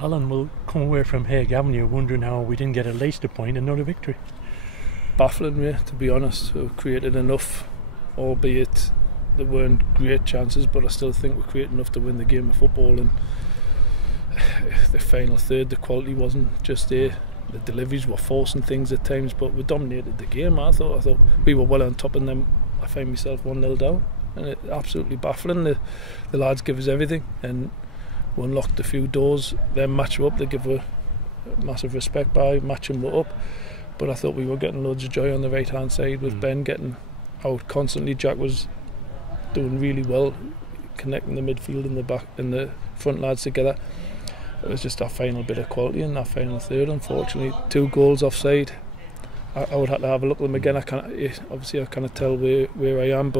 Alan, we'll come away from Hague Avenue wondering how we didn't get at least a point and not a victory. Baffling me, to be honest. We've created enough, albeit there weren't great chances, but I still think we created enough to win the game of football. And the final third, the quality wasn't just there. The deliveries were forcing things at times, but we dominated the game. I thought we were well on top, and then I found myself 1-0 down, and it absolutely baffling. The lads give us everything, and we unlocked a few doors. Then match up, they give a massive respect by matching up. But I thought we were getting loads of joy on the right hand side with Ben getting out constantly. Jack was doing really well, connecting the midfield and the back and the front lads together. It was just that final bit of quality in that final third. Unfortunately, 2 goals offside. I would have to have a look at them again. I can't tell where I am,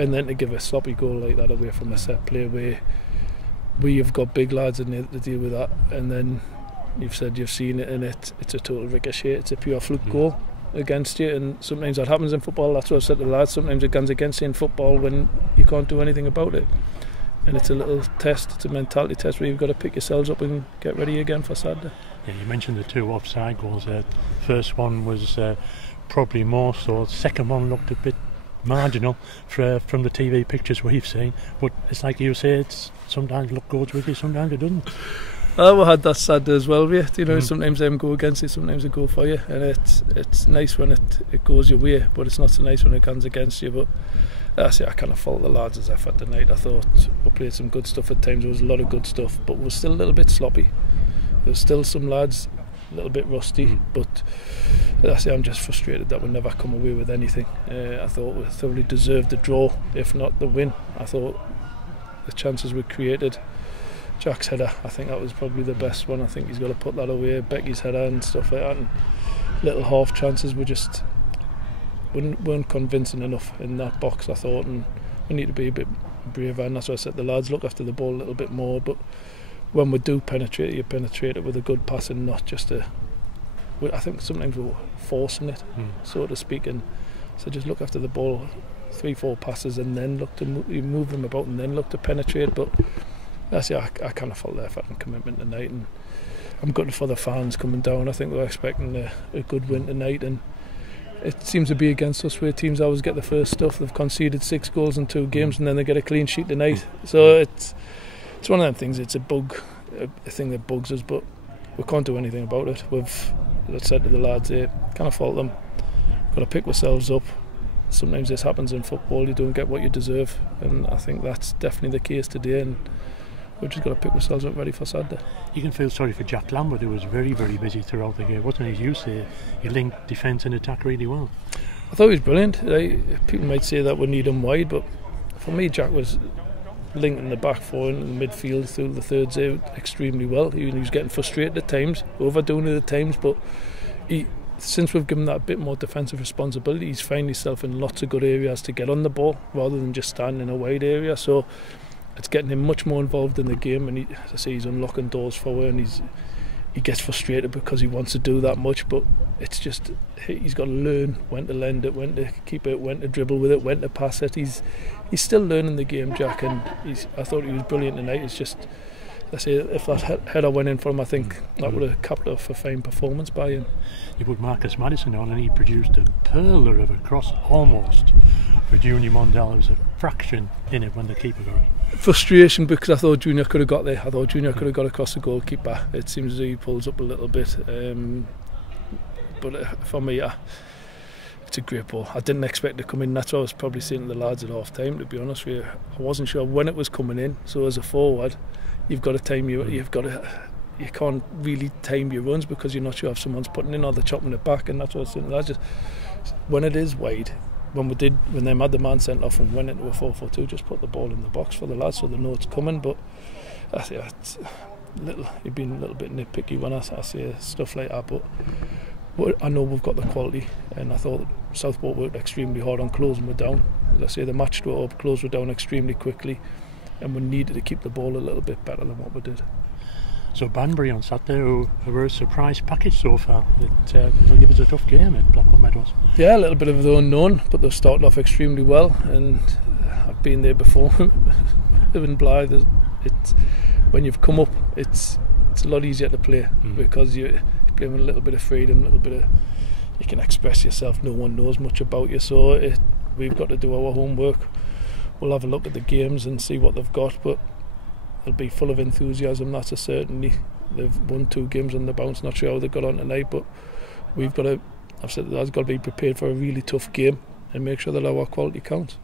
and then to give a sloppy goal like that away from a set play where we have got big lads in there to deal with that, and then you've seen it, and it's a total ricochet. It's a pure fluke goal against you, and sometimes that happens in football. That's what I've said to the lads. Sometimes it goes against you in football when you can't do anything about it. And it's a little test, it's a mentality test where you've got to pick yourselves up and get ready again for Saturday. Yeah, you mentioned the 2 offside goals there. First one was probably more so. The second one looked a bit marginal from the TV pictures we've seen. But it's like you say, it's sometimes luck goes with you, sometimes it doesn't. We had that Saturday as well, sometimes them go against you, sometimes they go for you, and it's nice when it goes your way, but it's not so nice when it comes against you. But I kind of fault the lads' effort tonight. I thought we played some good stuff at times. There was a lot of good stuff, but we were still a little bit sloppy. There's still some lads a little bit rusty, but I'm just frustrated that we never come away with anything. I thought we thoroughly deserved the draw, if not the win. I thought the chances we created, Jack's header, I think that was probably the best one. I think he's got to put that away. Becky's header and stuff like that, and little half chances were just weren't convincing enough in that box, I thought, and we need to be a bit braver, and that's why I said the lads look after the ball a little bit more. But when we do penetrate, you penetrate it with a good pass and not just I think sometimes we're forcing it, so to speak, and so just look after the ball, 3-4 passes, and then look to move them about, and then look to penetrate. But I kind of felt the effort and commitment tonight, and I'm gutted for the fans coming down. I think they're expecting a good win tonight, and it seems to be against us where teams always get the first stuff. They've conceded 6 goals in 2 games, and then they get a clean sheet tonight. So it's one of them things. It's a thing that bugs us, but we can't do anything about it. As I said to the lads here, kind of fault them. Got to pick ourselves up. Sometimes this happens in football. You don't get what you deserve, and I think that's definitely the case today. And we've just got to pick ourselves up ready for Saturday. You can feel sorry for Jack Lambert, who was very, very busy throughout the game, wasn't he? As you say, he linked defence and attack really well. I thought he was brilliant. People might say that we need him wide, but for me, Jack was linking the back four in the midfield through the thirds out extremely well. He was getting frustrated at times, overdoing it at times, but since we've given that a bit more defensive responsibility, he's found himself in lots of good areas to get on the ball rather than just standing in a wide area. So it's getting him much more involved in the game, and as I say, he's unlocking doors for her, and he gets frustrated because he wants to do that much, but it's just he's got to learn when to lend it, when to keep it, when to dribble with it, when to pass it. He's still learning the game, Jack, and I thought he was brilliant tonight. It's just, I say, if that header went in for him, I think that would have capped off a fine performance by him. You put Marcus Madison on, and he produced a pearler of a cross almost for Junior Mondale. There was a fraction in it when the keeper got it. Frustration, because I thought Junior could have got there. I thought Junior could have got across the goalkeeper. It seems as though he pulls up a little bit, but for me, it's a great ball. I didn't expect it to come in. That's what I was probably saying to the lads at half time, to be honest with you. I wasn't sure when it was coming in, so as a forward, you've got to time you can't really time your runs because you're not sure if someone's putting in or they're chopping it back, and that's what I was saying to the lads. Just when it is wide, when they had the man sent off and went into a 4-4-2, just put the ball in the box for the lads so they know it's coming. But you've been a little bit nitpicky when I say stuff like that, but I know we've got the quality, and I thought Southport worked extremely hard on closing. We're down, as I say, the match to up, closed were down extremely quickly, and we needed to keep the ball a little bit better than what we did. So Banbury on Saturday, who were a surprise package so far, they'll give us a tough game at Blackwell Meadows. Yeah, a little bit of the unknown, but they've started off extremely well, and I've been there before. In Blythe, when you've come up, it's it's a lot easier to play because you play with a little bit of freedom, a little bit of, you can express yourself. No one knows much about you, so we've got to do our homework. We'll have a look at the games and see what they've got, but they'll be full of enthusiasm, that's a certainty. They've won 2 games on the bounce, not sure how they got on tonight, but we've got to, I've said that's got to be prepared for a really tough game and make sure that our quality counts.